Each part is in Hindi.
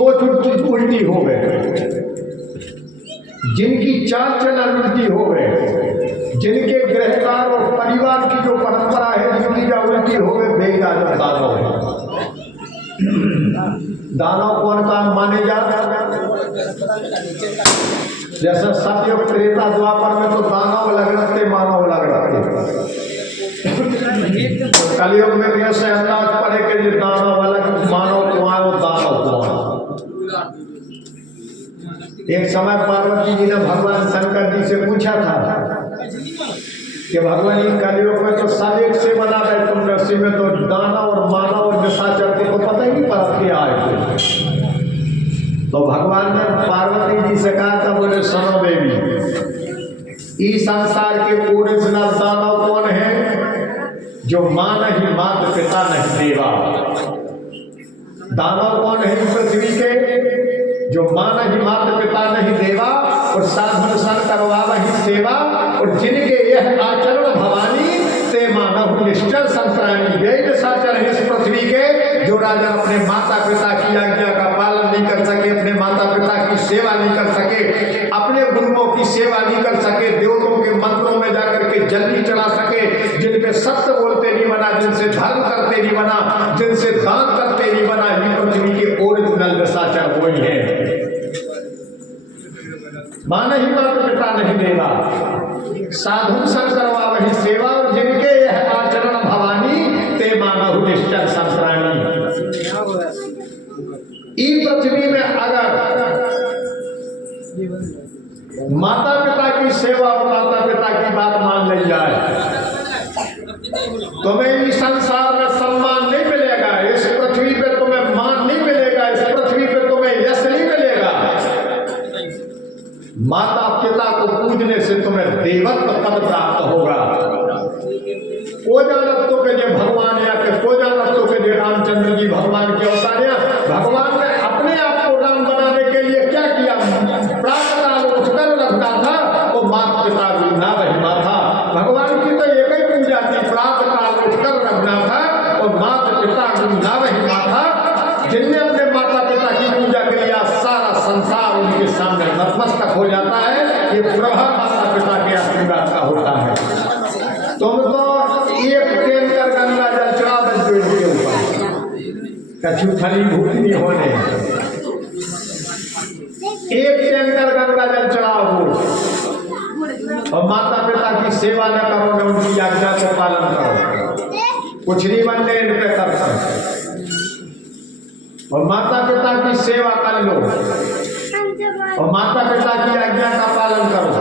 सोच उल्टी हो गए, जिनकी चाल चलन उल्टी हो गए, जिनके गृहकार और परिवार की जो परंपरा है जिनकी जो उल्टी हो गए, बेईमान दानव है। दानव कौन काम माने जाते हैं? जैसे सतयुग त्रेता द्वापर में तो दानव लग रखते, मानव लग रखते। कलयुग में भी ऐसे अंदाज पड़े कि ये दानव अलग, मानव को आओ, दानव को आओ। एक समय पार्वती जी ने भगवान शंकर जी से पूछा था कि भगवान ये कलयुग में तो सब एक से बना रहे, तुम रस्सी में तो दानव और मानव और निशाचर को पता ही नहीं पड़ा क्या आए। तो भगवान ने पार्वती जी से कहा था, बोले सुनो देवी, इस संसार के ओरिजिनल दानव कौन है? जो मां नहीं, माता पिता नहीं, देवा। दानव कौन है इस पृथ्वी के? जो मां नहीं, माता पिता नहीं, देवा, और साधन सन करवा वही सेवा, और जिनके यह आचरण भवानी ते मानव निश्चल संतरानी। यही साचर है इस पृथ्वी के, जो राजा अपने माता पिता की आज्ञा का पालन नहीं कर सके, अपने माता पिता की सेवा नहीं कर सके, अपने गुरुओं की सेवा नहीं कर सके, देवताओं के मंत्रों में जाकर के जल नहीं चढ़ा सके, जिन पे सत्य बोलते नहीं बना, जिनसे धर्म करते नहीं बना, जिनसे दान करते नहीं बना, ये पृथ्वी के ओरिजिनल साचर वही है। मां नहीं, माता पिता नहीं, देवा, साधु संग करवा वही सेवा, और जिनके यह आचरण भवानी ते मानव निश्चल संतरानी। इस पृथ्वी में अगर माता पिता की सेवा और माता पिता की बात मान ली जाए, तुम्हें इस संसार में सम्मान नहीं मिलेगा, इस पृथ्वी पे तुम्हें मान नहीं मिलेगा, इस पृथ्वी पे तुम्हें यश नहीं मिलेगा। माता पिता को पूजने से तुम्हें देवत्व पद प्राप्त होगा। को जानत तो के भगवान या के को जानत तो के रामचंद्र जी भगवान के अवतार या भगवान ने अपने आप को राम बनाने के लिए क्या किया? प्रातः काल उठकर रखता था, वो माता पिता ना वही माता। भगवान की तो एक ही पूजा थी, प्रातः काल उठकर रखना था, और माता पिता ना वही माता। जिनने अपने माता पिता की पूजा के लिए सारा संसार उनके सामने नतमस्तक हो जाता है। ये प्रभाव माता पिता के आशीर्वाद का होता है। तुम तो एक टैंकर गंगा जल चढ़ा दो इनके ऊपर, कछु फलीभूत नहीं होने। एक टैंकर गंगा जल चढ़ाओ और माता पिता की सेवा न करो, न उनकी आज्ञा को पालन करो, कुछ नहीं बनने इन पे कर सकते। और माता पिता की सेवा कर लो और माता पिता की आज्ञा का पालन करो।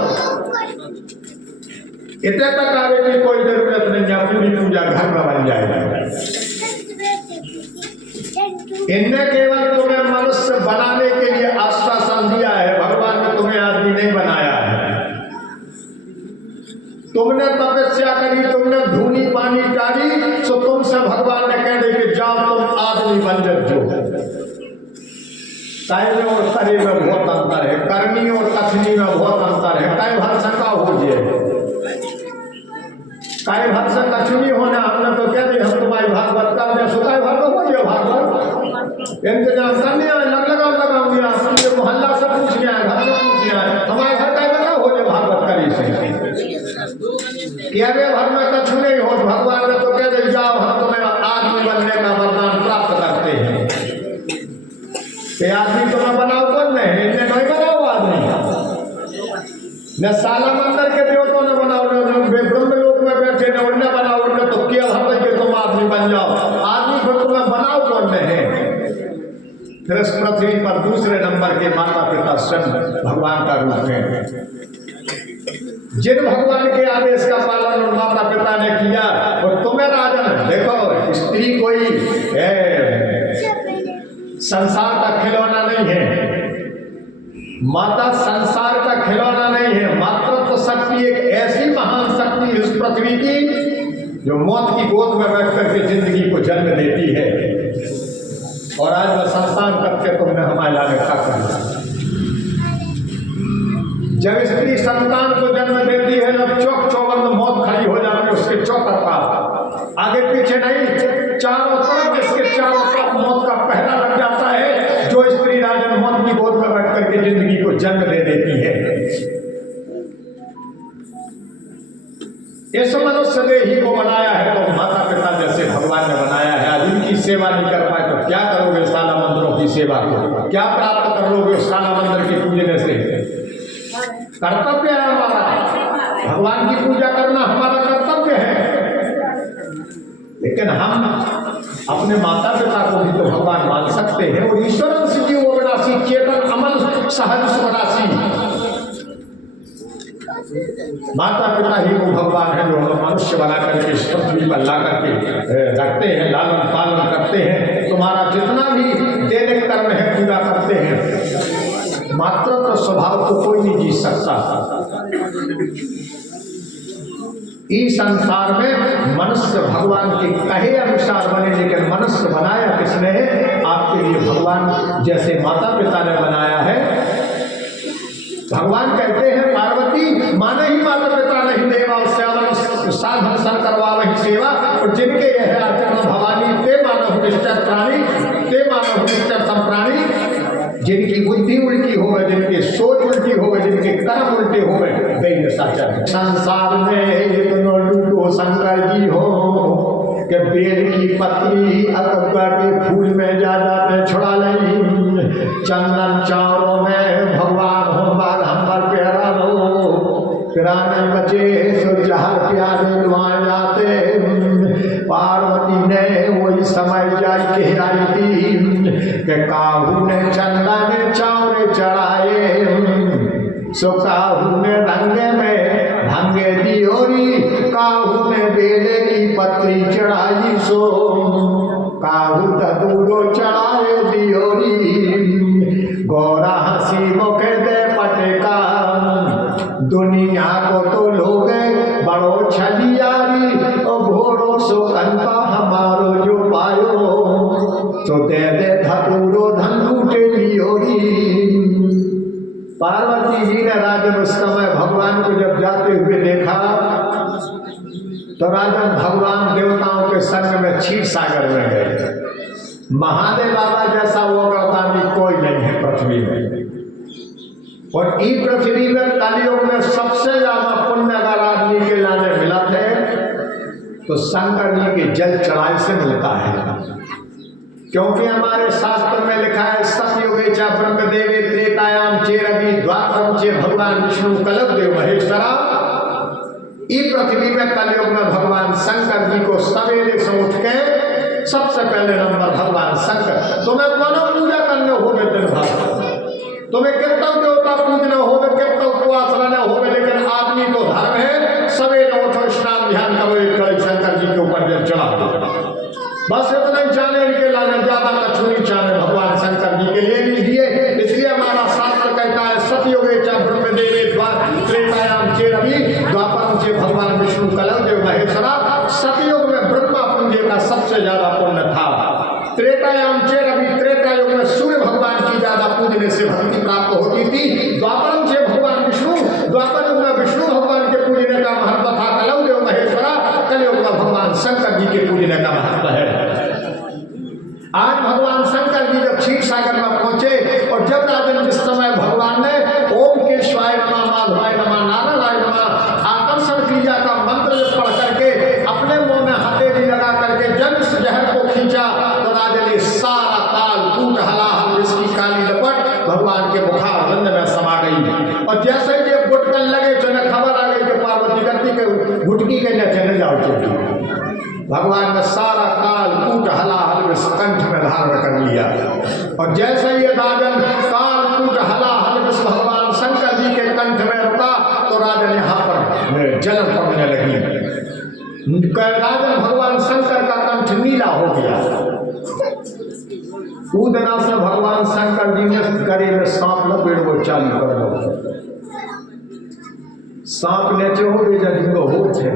इतने तक आगे की कोई जरूरत नहीं है, पूरी पूजा घर में बन जाएगी। इनने केवल तुम्हें मनुष्य बनाने के लिए आश्वासन दिया है, भगवान ने तुम्हें आदमी नहीं बनाया है। तुमने तपस्या करी, तुमने धूनी पानी डाली, तो तुमसे भगवान ने कह दे कि जाओ तुम आदमी बन जाओ। कहने और करे में बहुत अंतर है, करनी और कथनी में बहुत अंतर है। कई भर का हो जाए, कई भर से कछुनी होना, हमने तो कह दी हम तुम्हारी भागवत कर दे, सुखाई भर हो गया भागवत इंतजाम करने लगाऊंगी, समझे मोहल्ला से पूछ गया, घर से पूछ गया, हमारे घर का बता हो जाए भागवत करी से कहने भर में कछु नहीं हो। भगवान ने तो कह दे जाओ हम तुम्हें आदमी बनने का वरदान प्राप्त करते हैं। ये आदमी तुम्हें बनाओ कौन नहीं, इनने नहीं बनाओ आदमी, न साला मंदिर के देवताओं ने बनाओ, न ब्रह्म लोक में बैठे न उनने बनाओ, उनने तो किया भर के तुम आदमी बन जाओ। आदमी को तुम्हें बनाओ कौन नहीं। फिर इस पृथ्वी पर दूसरे नंबर के माता पिता स्वयं भगवान का रूप है। जिन भगवान के आदेश का पालन और माता पिता ने किया, और तुम्हें राजन देखो, स्त्री कोई संसार का खिलौना नहीं है, माता संसार का खिलौना नहीं है। मातृत्व शक्ति एक ऐसी महान शक्ति इस पृथ्वी की जो मौत की गोद में बैठ करके जिंदगी को जन्म देती है। और आज वह संस्थान करके तुमने हमारे लाने का कर। जब स्त्री संतान को जन्म देती है, जब चौक चौबंद मौत खड़ी हो जाती है उसके चौतर पर, आगे पीछे नहीं, चारों तरफ इसके चारों तरफ मौत का पहरा लग जाता है। जो स्त्री की जिंदगी को जन्म दे देती है। इस मनुष्य देही को बनाया है तो माता पिता जैसे भगवान ने बनाया है। आज इनकी सेवा नहीं कर पाए तो क्या करोगे शाला मंदिरों की सेवा को? क्या प्राप्त कर लोगे उस शाला मंदिर के पूजने से? कर्तव्य है हमारा, भगवान की पूजा करना हमारा कर्तव्य है। लेकिन हम अपने माता पिता को भी तो भगवान मान सकते हैं। और ईश्वरन सिद्धि वो विनाशी चेतन अमल सहज स्वरासी, माता पिता ही वो भगवान है जो हम मनुष्य बना करके इस पृथ्वी पर ला करके रखते हैं, लालन पालन करते हैं। तुम्हारा जितना भी दैनिक कर्म है पूरा करते हैं। मातृत्व स्वभाव को कोई नहीं जीत सकता। इस संसार में मनुष्य भगवान के कहे अनुसार बने, लेकिन मनुष्य बनाया किसने है? आपके लिए भगवान जैसे माता पिता ने बनाया है। भगवान कहते हैं पार्वती माने ही माता पिता नहीं देवा उससे साधन सर करवा वही सेवा। और जिनके यह आचरण भवानी ते मानव निष्ठर प्राणी, ते मानव निष्ठर संप्राणी, जिनकी बुद्धि उल्टी हो गए, जिनकी सोच उल्टी हो गए, जिनके कर्म उल्टे हो गए, वे साचर। संसार में इतनो लूटो शंकर जी हो कि बेल की पत्नी अकबर के फूल में जा जाते छुड़ा नहीं। चंदन चारों में भगवान हो बाल हमार प्यारा हो, किराने बचे सो जहर प्यारे दुआ जाते। पार्वती ने वही समय जाई के आई थी कि काहू ने चंदन चावरे चढ़ाए, सो काहू ने रंगे में भंगे दियोरी, काहू ने बेले की पत्री चढ़ाई, सो काहू दूरो चढ़ाए दियोरी। गौरा हंसी मुखे दे पटेका, दुनिया को तो लोग बड़ो छलियारी, और घोड़ो सो कंपा हमारो जो पायो, तो दे दे धतूरो धन लूटे दियोरी। पार्वती जी ने राजन उस समय भगवान को जब जाते हुए देखा तो राजन भगवान देवताओं के संग में क्षीर सागर में गए। महादेव बाबा जैसा वो अवतारी कोई नहीं है पृथ्वी में। और ई पृथ्वी में कलयुग में सबसे ज्यादा पुण्य अगर आदमी के लाने मिला थे तो शंकर जी के जल चढ़ाई से मिलता है। क्योंकि हमारे शास्त्र में लिखा है सतयुगे च ब्रह्मदेवे त्रेतायाम चेरवि द्वापरम चे भगवान विष्णु कलपदेव महेश्वरा। ई पृथ्वी में कलयुग में भगवान शंकर जी को सवेरे से उठ के सबसे पहले नंबर भगवान शंकर। तुम्हें कोनो पूजा करने हो गए दिन भर, तुम्हें कितना देवता पूजने हो गए, कितना उपवास रहने हो गए, लेकिन आदमी को धर्म है सवेरे उठो स्नान ध्यान करो शंकर जी के ऊपर जल चढ़ा दो। बस इतना ही चाहे इनके लाने, ज्यादा कछु नहीं चाहे भगवान शंकर जी के लिए नहीं दिए। इसलिए हमारा शास्त्र कहता है सतयुगे च ब्रह्मदेवे त्रेतायाम चेरवि द्वापरम चे भगवान विष्णु कलपदेव महेश्वरा। सतयुग में ब्रह्मा पुण्य का सबसे ज्यादा पुण्य था। त्रेतायाम चेरवि त्रेता युग में सूर्य भगवान की ज्यादा पूजने से भक्ति प्राप्त होती थी। द्वापरम चे भगवान विष्णु, द्वापर युग में विष्णु भगवान के पूजने का महत्व था। कलपदेव महेश्वरा, कलयुग में भगवान शंकर जी के पूजने का महत्व है। आज भगवान शंकर जी जब क्षीर सागर में पहुंचे और जब राजन जिस समय भगवान ने ओम के शिवाय नमः माधवाय नमः नारायणाय नमः आकर्षण क्रिया का मंत्र पढ़ करके अपने मुंह में हथेली लगा करके जब इस जहर को खींचा तो राजन ने सारा काल कूट हलाहल इसकी काली लपट भगवान के मुखारविंद में समा गई। और जैसे ये गुटकन लगे तो खबर आ गई कि पार्वती करती के गुटकी के नीचे न जाओ चुकी। भगवान ने सारा काल कूट हलाहल कंठ में धारण कर लिया। और जैसे ये राजन काल कूट हलाहल भगवान शंकर जी के कंठ में रुका तो राजन यहाँ पर जलन पड़ने लगी। राजन भगवान शंकर का कंठ नीला हो गया। कूदना से भगवान शंकर जी ने गले में सांप लपेट वो चालू कर दो। सांप नेचे हो गए जब हो थे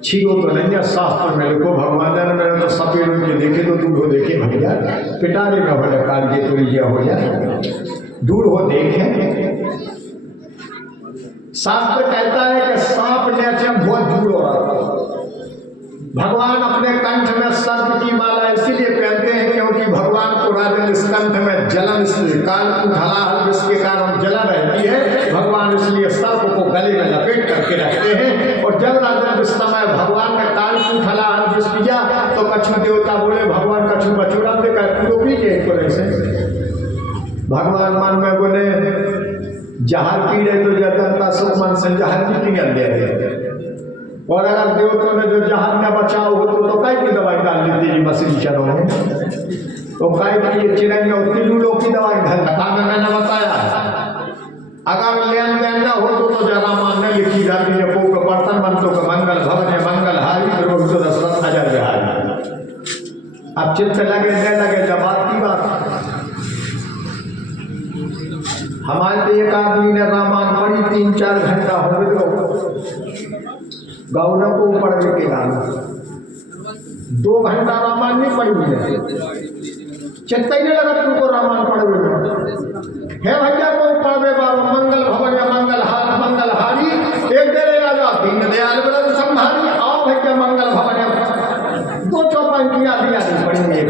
छीगो तो नहीं है। शास्त्र में लिखो भगवान ने मैंने तो सफेद उनके देखे तो दूर हो देखे भैया पिटारे में हो काल के तो ये हो जाए दूर हो देखे। शास्त्र कहता है कि सांप नेचे बहुत दूर हो रहा भगवान अपने कंठ में सर्प की माला इसीलिए पहनते हैं क्योंकि भगवान को राजन इस कंठ में जलन, इसलिए काल उठला जिसके कारण जलन रहती है, भगवान इसलिए सर्प को गले में लपेट करके रखते हैं। और जब राजन इस समय भगवान ने काल उठला जिस किया तो कछु देवता बोले भगवान कछु बचूड़ा देकर पूरा पी के ऐसे भगवान मन में बोले जहर पी रहे तो जनता सुखमान से जहर की पिघल दे रहे। और अगर देवताओं ने जो जहाज में बचाव हो तो काय की दवाई डाल देती जी मछली चलो में, तो काय की ये चिड़ैया और तिल्लू की दवाई घर लगा में मैंने बताया। अगर लेन देन न हो तो जरा मानने लिखी जाती है को बर्तन बनतो का मंगल भवन है मंगल हारी तो 10,000 बिहारी। अब चित्त लगे न लगे जब बात की बात। हमारे तो एक आदमी ने रामायण पढ़ी 3-4 घंटा हो गए गौरव को ऊपर के नाम 2 घंटा रामायण नहीं पढ़ी हुई है, चित्त ही नहीं लगा तुमको रामायण पढ़े हुए है भैया को पढ़वे बारो मंगल भवन या मंगल हारी एक देर राजा दीन दयाल बल संभारी आओ भैया मंगल भवन या 2 चौपाइयाँ दिया पढ़ी हुई।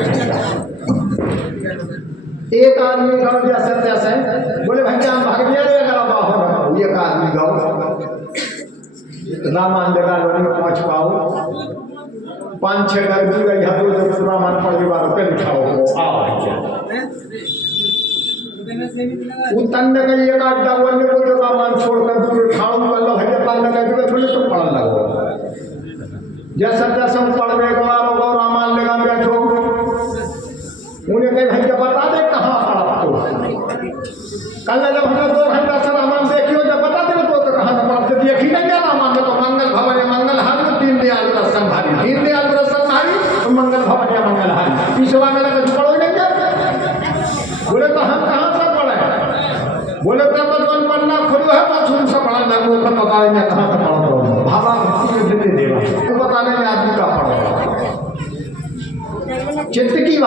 एक आदमी गाँव जैसे बोले भैया हम भाग दिया अगर बाहर एक आदमी गाँव रामायण जगह लोग पहुँच पाओ 5-6 गर्दी गई है तो रामायण परिवार पे लिखाओ आओ उतन गई एक अड्डा बोलने को जो रामायण छोड़कर दूर ठाऊ कर लो भैया पढ़ने लगे तो थोड़े तो पढ़ लगो जैसा जैसा पढ़ने को आओ रामायण लगा बैठो उन्हें कहीं भैया बता दे कहाँ पढ़ा तो कल जब हमने 2 घंटा से रामायण देखियो जब बता दे तो कहाँ से पढ़ते देखी नहीं क्या रामायण तो मंगल भवन या मंगल हारी दीन दयाल दर्शन भारी दीन दयाल दर्शन भारी तो मंगल भवन या मंगल हारी पिछवा में लगे पढ़ो नहीं क्या बोले तो हम कहाँ से पढ़े बोले तो कौन पढ़ना खुद है तो सुन से पढ़ा लगो तो पता नहीं कहाँ से पढ़ो भावा देवा तो पता नहीं आदमी का पढ़ो चित्त की